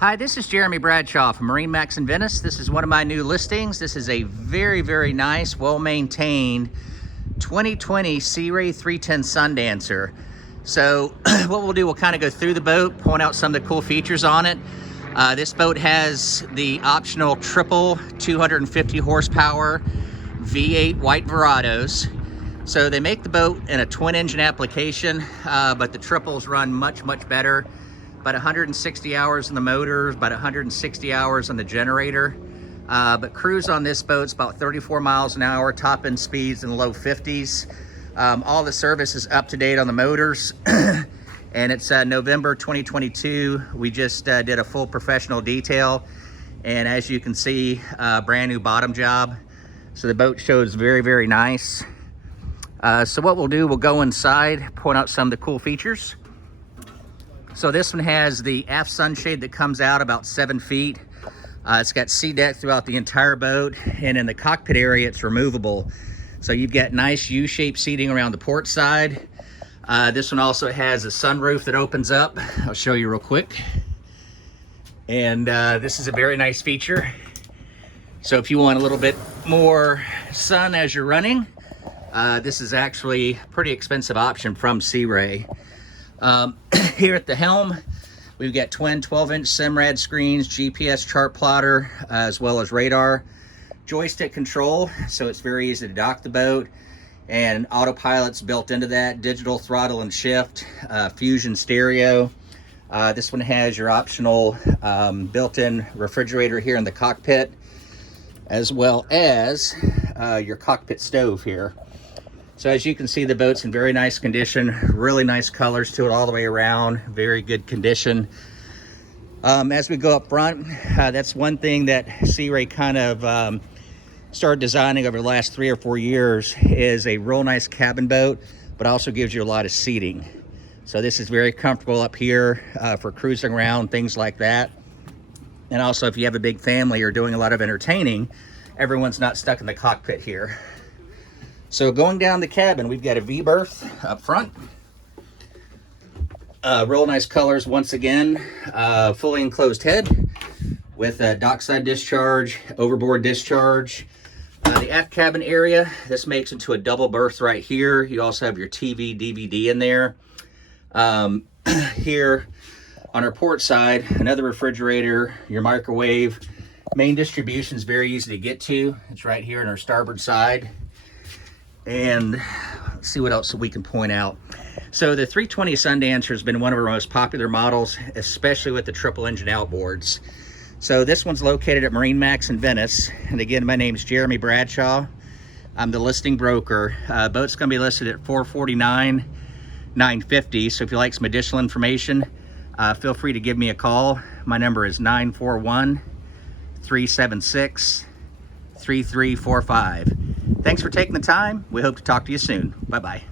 Hi, this is Jeremy Bradshaw from Marinemax Venice. This is one of my new listings. This is a very, very nice, well-maintained 2020 Sea Ray 310 Sundancer. So what we'll do, we'll kind of go through the boat, point out some of the cool features on it. This boat has the optional triple 250 horsepower V8 white Verados. So they make the boat in a twin engine application, but the triples run much, much better. About 160 hours on the motor, about 160 hours on the generator. But cruise on this boat's about 34 miles an hour, top end speeds in the low 50s. All the service is up to date on the motors. And it's November 2022. We just did a full professional detail. And as you can see, brand new bottom job. So the boat shows very, very nice. So what we'll do, we'll go inside, point out some of the cool features. So this one has the aft sunshade that comes out about 7 feet. It's got sea deck throughout the entire boat, and in the cockpit area, it's removable. So you've got nice U-shaped seating around the port side. This one also has a sunroof that opens up. I'll show you real quick. And this is a very nice feature. So if you want a little bit more sun as you're running, this is actually a pretty expensive option from Sea Ray. Here at the helm, we've got twin 12-inch Simrad screens, GPS chart plotter, as well as radar, joystick control, so it's very easy to dock the boat, and autopilot's built into that, digital throttle and shift, fusion stereo. This one has your optional built-in refrigerator here in the cockpit, as well as your cockpit stove here. So as you can see, the boat's in very nice condition, really nice colors to it all the way around, very good condition. As we go up front, that's one thing that Sea Ray kind of started designing over the last 3 or 4 years, is a real nice cabin boat, but also gives you a lot of seating. So this is very comfortable up here for cruising around, things like that. And also if you have a big family or doing a lot of entertaining, everyone's not stuck in the cockpit here. So going down the cabin, we've got a V-berth up front. Real nice colors once again. Fully enclosed head with a dockside discharge, overboard discharge. The aft cabin area, this makes into a double berth right here. You also have your TV, DVD in there. Here on our port side, another refrigerator, your microwave. Main distribution is very easy to get to. It's right here on our starboard side. And let's see what else we can point out. So the 320 Sundancer has been one of our most popular models, especially with the triple engine outboards. So this one's located at Marinemax in Venice. And again, my name is Jeremy Bradshaw. I'm the listing broker. Boat's gonna be listed at $449,950. So if you'd like some additional information, feel free to give me a call. My number is 941-376-3345. Thanks for taking the time. We hope to talk to you soon. Bye-bye.